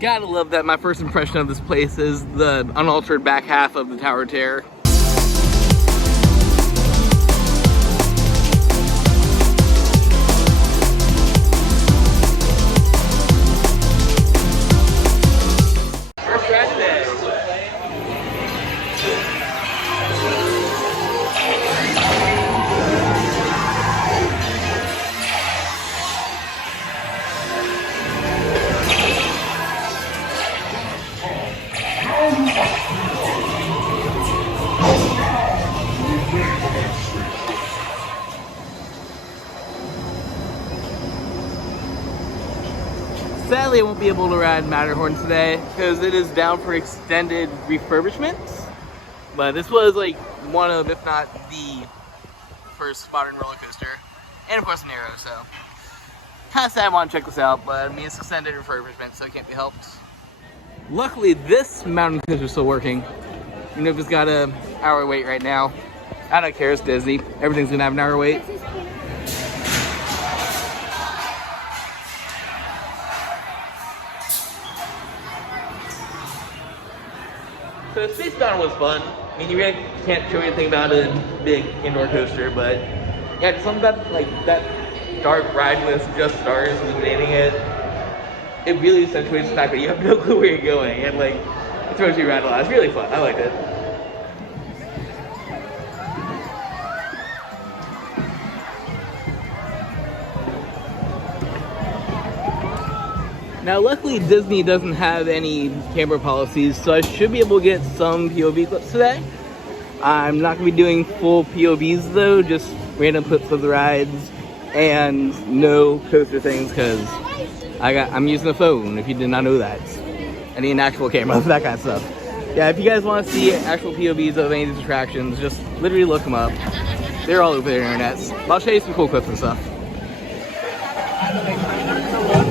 Gotta love that my first impression of this place is the unaltered back half of the Tower of Terror. First ride today. Sadly, I won't be able to ride Matterhorn today because it is down for extended refurbishments. But this was like one of, if not the first modern roller coaster, and of course an Arrow. So kind of sad I want to check this out, but I mean it's extended refurbishment, so it can't be helped. Luckily, this mountain coaster is still working. You know, if it's got an hour wait right now, I don't care. It's Disney. Everything's gonna have an hour wait. So Spacebound was fun. I mean, you really can't show anything about a big indoor coaster, but yeah, just something about like that dark ride with just stars illuminating it. It really accentuates the fact that you have no clue where you're going, and like it throws you around a lot. It's really fun. I liked it. Now, luckily, Disney doesn't have any camera policies, so I should be able to get some POV clips today. I'm not going to be doing full POVs, though, just random clips of the rides and no coaster things, because I'm using a phone, if you did not know that. I need an actual camera, that kind of stuff. Yeah, if you guys want to see actual POVs of any of these attractions, just literally look them up. They're all over the internet. I'll show you some cool clips and stuff.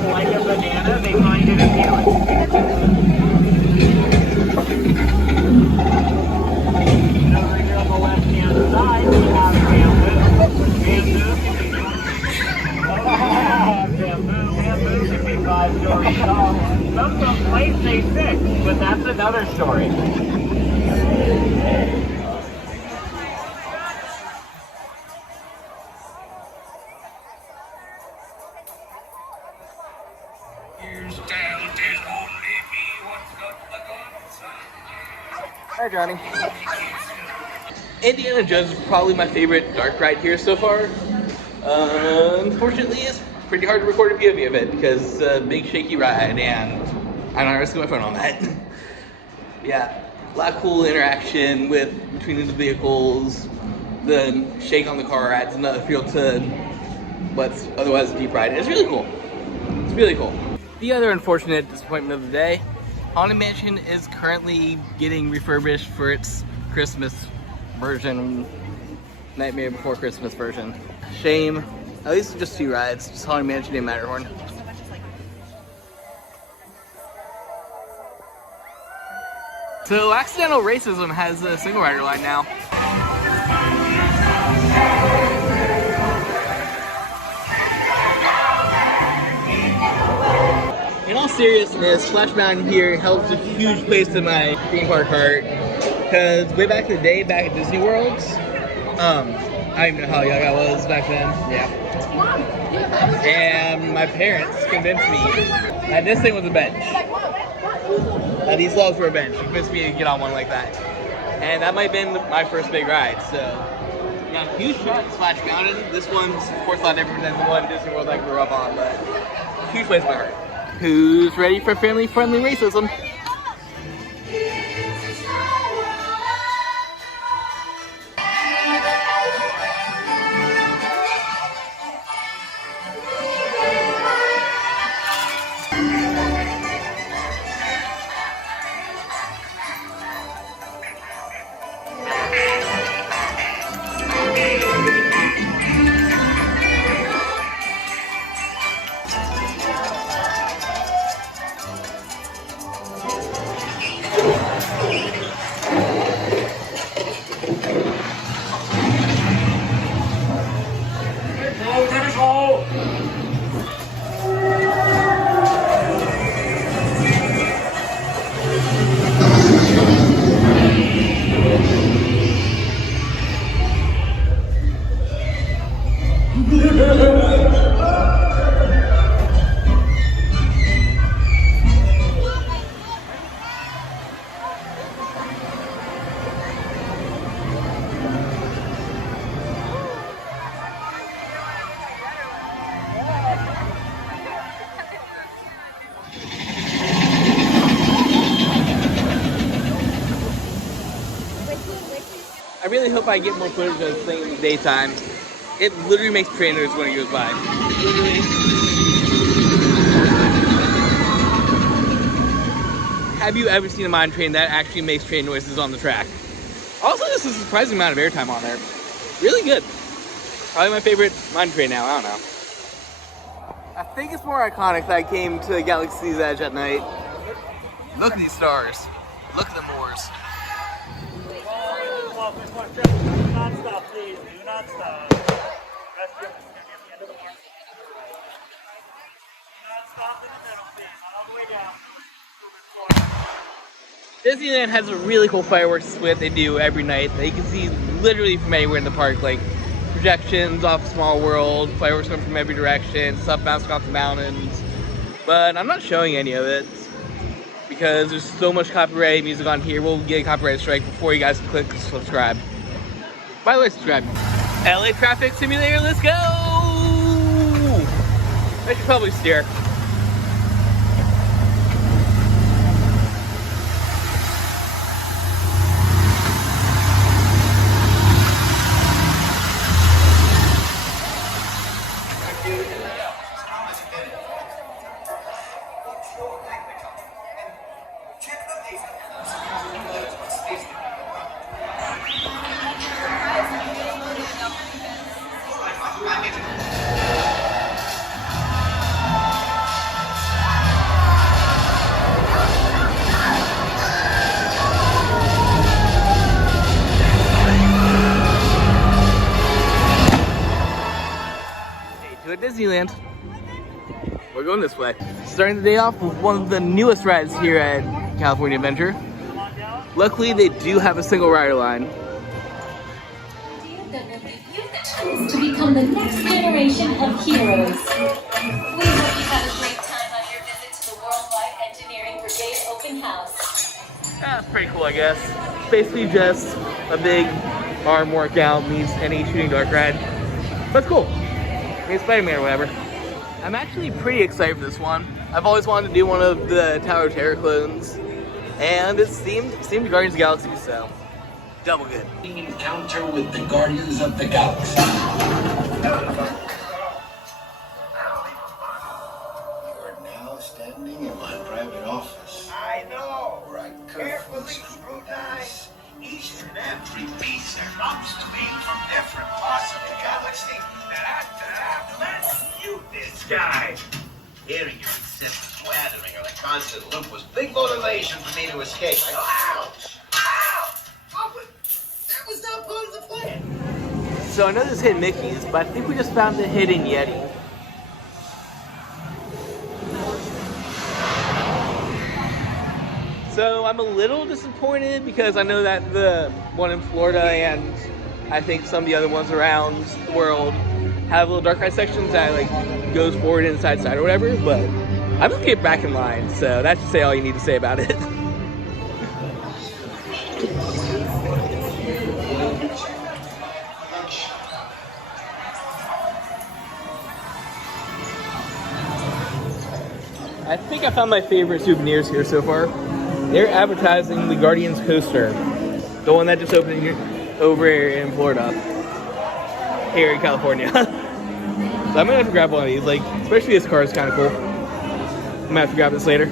Like a banana, they find it appealing. Over here on the left-hand side, we have Bamboo can be 5 stories tall. Some of them might say 6, but that's another story. Hi, Johnny. Indiana Jones is probably my favorite dark ride here so far. Unfortunately, it's pretty hard to record a POV of it because it's a big shaky ride and I'm not risking my phone on that. Yeah, a lot of cool interaction between the vehicles. The shake on the car adds another feel to what's otherwise a deep ride. It's really cool. It's really cool. The other unfortunate disappointment of the day, Haunted Mansion is currently getting refurbished for its Christmas version, Nightmare Before Christmas version. Shame. At least just 2 rides, just Haunted Mansion and Matterhorn. So Accidental Racism has a single rider line now. In all seriousness, Splash Mountain here held a huge place in my theme park heart. Because way back in the day, back at Disney World, I don't even know how young I was back then. Yeah. And my parents convinced me that this thing was a bench. That these logs were a bench. They convinced me to get on one like that. And that might have been my first big ride. So, yeah, huge shot at Splash Mountain. This one's, of course, a lot different than the one at Disney World I grew up on, but huge place in my heart. Who's ready for family-friendly racism? really hope I get more footage of this thing in the daytime. It literally makes train noise when it goes by. Literally. Have you ever seen a mine train that actually makes train noises on the track? Also, this is a surprising amount of airtime on there. Really good. Probably my favorite mine train now, I don't know. I think it's more iconic that I came to Galaxy's Edge at night. Look at these stars. Look at the moors. Do not stop, please. Do not stop. Rescue at the end of the mark. Do not stop in the middle, please. All the way down. Disneyland has a really cool fireworks display they do every night that you can see literally from anywhere in the park, like projections off Small World, fireworks come from every direction, stuff bouncing off the mountains. But I'm not showing any of it because there's so much copyright music on here. We'll get a copyright strike before you guys can click subscribe. By the way, subscribe. LA Traffic Simulator, let's go! I should probably steer. To Disneyland. We're going this way. Starting the day off with one of the newest rides here at California Adventure. Luckily, they do have a single rider line. To become the next generation of heroes. We hope you had a great time on your visit to the Worldwide Engineering Brigade Open House. That's pretty cool, I guess. Basically just a big arm workout meets any shooting dark ride. But it's cool. It's Spider-Man or whatever. I'm actually pretty excited for this one. I've always wanted to do one of the Tower of Terror clones, and it seemed Guardians of the Galaxy, so double good. Encounter with the Guardians of the Galaxy. You are now standing in my private office. I know. Where I Carefully scrutinize each and every piece that comes to me from different parts of the galaxy that let's mute this guy. Hearing your incessant blathering or the constant loop was big motivation for me to escape. I go, ouch! Ouch! Oh, but that was not part of the plan. So I know this hit Mickey's, but I think we just found the hidden Yeti. So I'm a little disappointed because I know that the one in Florida and I think some of the other ones around the world have little dark ride sections that like goes forward and side or whatever, but I'm gonna get back in line, so that should say all you need to say about it. I think I found my favorite souvenirs here so far. They're advertising the Guardians coaster, the one that just opened here, over in Florida, here in California. So I'm gonna have to grab one of these, like, especially this car is kind of cool. I'm gonna have to grab this later.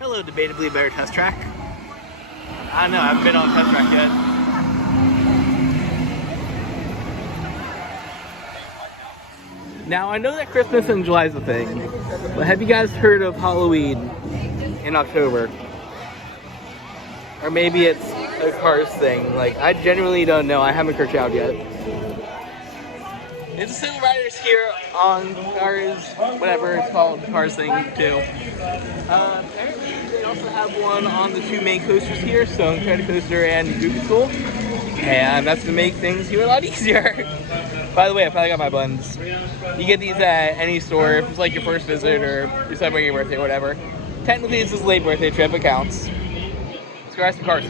Hello, debatably better test track. I don't know, I haven't been on a test track yet. Now, I know that Christmas in July is a thing, but have you guys heard of Halloween in October? Or maybe it's a Cars thing. Like, I genuinely don't know. I haven't searched out yet. It's a single riders here on Cars, whatever it's called, Cars thing too. Apparently they also have one on the two main coasters here, so Incredicoaster and Goofy School. and that's to make things here a lot easier. By the way, I finally got my buns. You get these at any store if it's like your first visit or you're celebrating your birthday or whatever. Technically, it's this late birthday trip, it counts. Let's go ask some cars.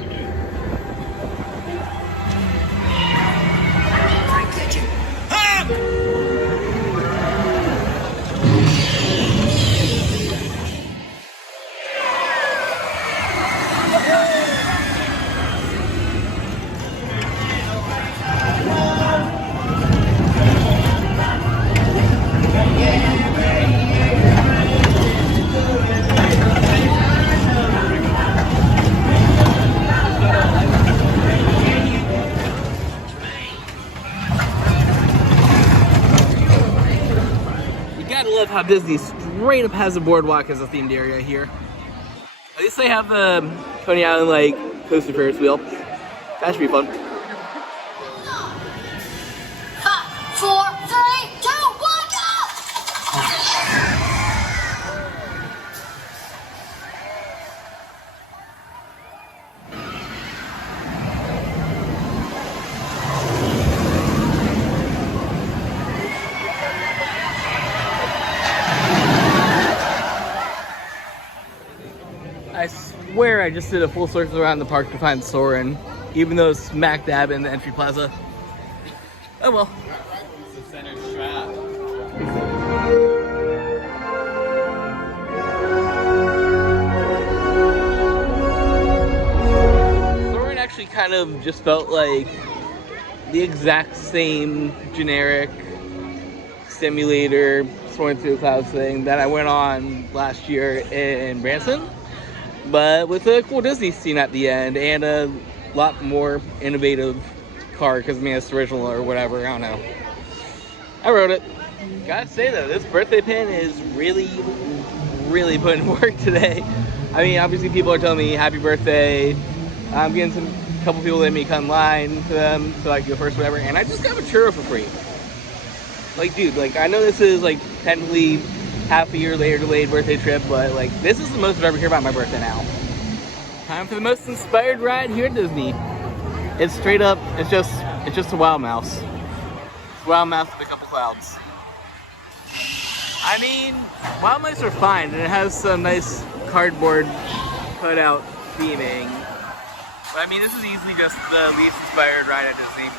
I love how Disney straight up has a boardwalk as a themed area here. At least they have the Coney Island like coaster Ferris wheel. That should be fun. 5, 4, 3, 2, 1, go! I swear I just did a full circle around the park to find Soarin', even though it's smack dab in the entry plaza. Oh well. The center strap. Soarin' actually kind of just felt like the exact same generic simulator soaring through the clouds thing that I went on last year in Branson, but with a cool Disney scene at the end and a lot more innovative car because I mean it's original or whatever, I don't know. I wrote it. Gotta say though, this birthday pin is really putting work today. I mean, obviously people are telling me happy birthday. I'm getting a couple people let me cut in line to them so I can go first, whatever, and I just got a churro for free. Like, dude, like, I know this is, like, technically half a year later delayed birthday trip, but, like, this is the most I've ever heard about my birthday now. Time for the most inspired ride here at Disney. It's straight up, it's just a wild mouse. It's a wild mouse with a couple clouds. I mean, wild mice are fine, and it has some nice cardboard cutout theming. But, I mean, this is easily just the least inspired ride at Disney,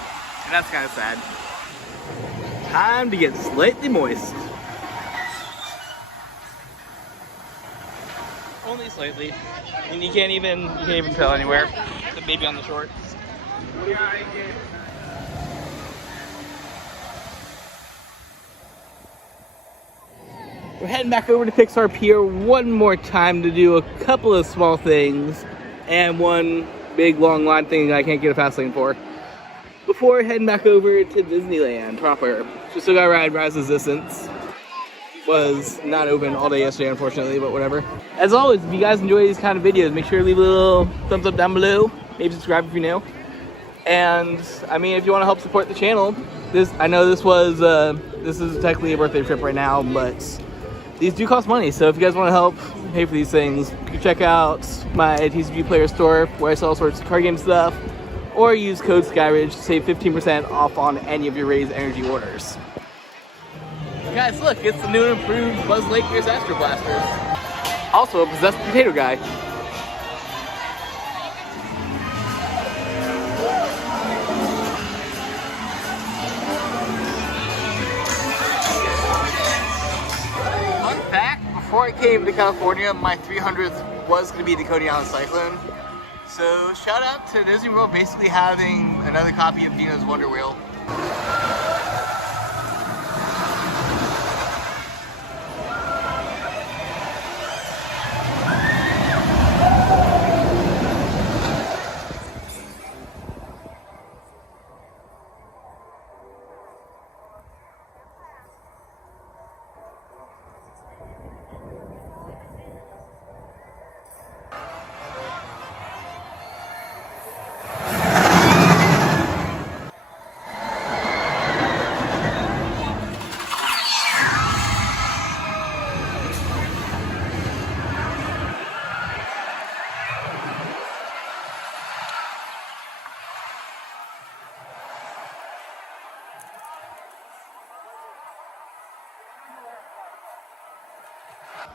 and that's kind of sad. Time to get slightly moist. Only slightly. I mean, you can't even tell anywhere. Except maybe on the shorts. We're heading back over to Pixar Pier one more time to do a couple of small things and one big long line thing that I can't get a fast lane for. Before heading back over to Disneyland proper. Just still got to ride Rise Resistance. Was not open all day yesterday, unfortunately, but whatever. As always, if you guys enjoy these kind of videos, make sure to leave a little thumbs up down below. Maybe subscribe if you're new. And, I mean, if you want to help support the channel, I know this is technically a birthday trip right now, but these do cost money. So if you guys want to help pay for these things, you can check out my TCG Player store where I sell all sorts of card game stuff. Or use code SkyRidge to save 15% off on any of your Raise Energy orders. Guys, look, it's the new and improved Buzz Lightyear's Astro Blasters. Also a possessed potato guy. Fun fact, before I came to California, my 300th was going to be the Coney Island Cyclone. So shout out to Disney World basically having another copy of Dino's Wonder Wheel.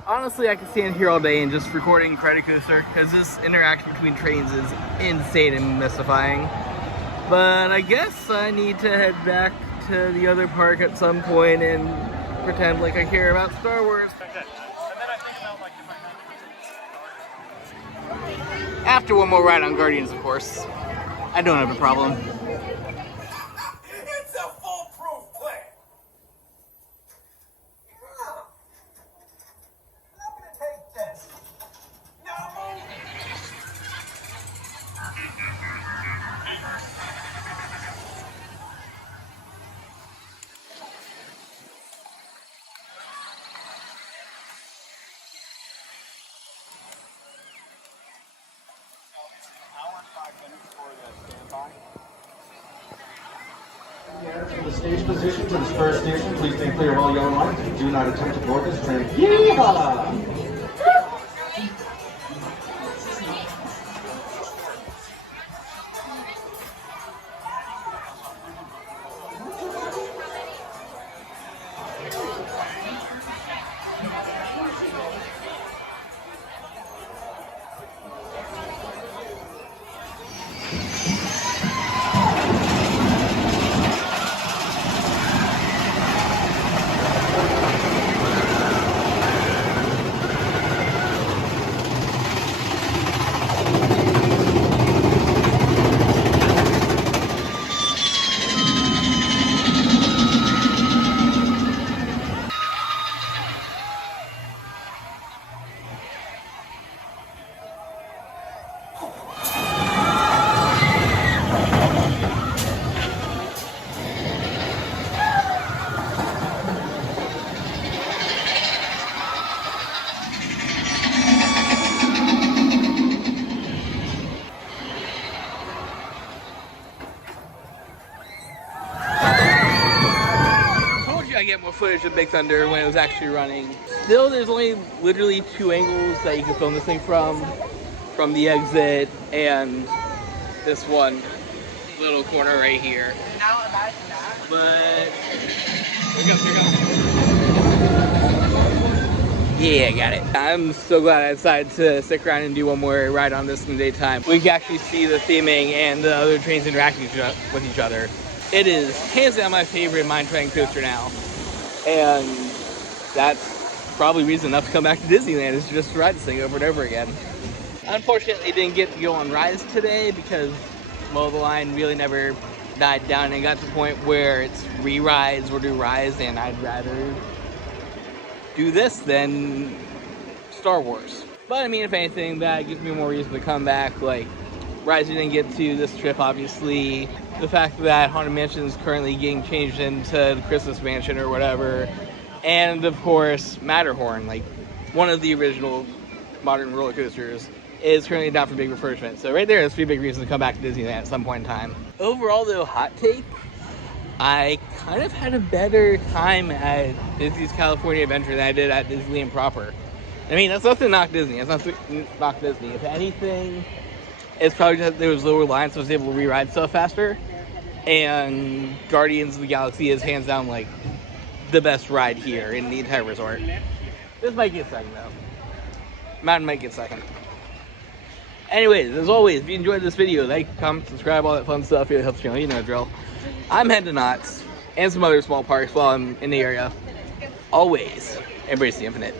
Honestly, I could stand here all day and just recording Credit Coaster because this interaction between trains is insane and mystifying. But I guess I need to head back to the other park at some point and pretend like I care about Star Wars. After one more ride on Guardians, of course. I don't have a problem. It's a foolproof plan. I'm gonna take this. No. From the stage position to this first station, please stand clear of all yellow lines and do not attempt to board this train. Yeehaw! I get more footage of Big Thunder when it was actually running. Still, there's only literally 2 angles that you can film this thing from the exit and this one little corner right here. But here it goes. Yeah, got it. I'm so glad I decided to stick around and do one more ride on this in the daytime. We can actually see the theming and the other trains interacting with each other. It is hands down my favorite mine train coaster now. And that's probably reason enough to come back to Disneyland, is to just ride this thing over and over again. Unfortunately, didn't get to go on rides today because, well, the line really never died down and got to the point where it's re-rides or do rides, and I'd rather do this than Star Wars. But I mean, if anything, that gives me more reason to come back. Like, rides we didn't get to this trip, obviously. The fact that Haunted Mansion is currently getting changed into the Christmas Mansion or whatever. And of course, Matterhorn, like one of the original modern roller coasters, is currently down for big refurbishment. So right there, there's 3 big reasons to come back to Disneyland at some point in time. Overall though, hot take, I kind of had a better time at Disney's California Adventure than I did at Disneyland proper. I mean, that's nothing to knock Disney. That's nothing to knock Disney. If anything, it's probably just that there was lower lines, so I was able to re-ride stuff faster. And Guardians of the Galaxy is hands down like the best ride here in the entire resort. This might get second though. Mountain might get second. Anyways, as always, if you enjoyed this video, like, comment, subscribe, all that fun stuff. It helps the channel, you know the drill. I'm heading to Knott's and some other small parks while I'm in the area. Always embrace the infinite.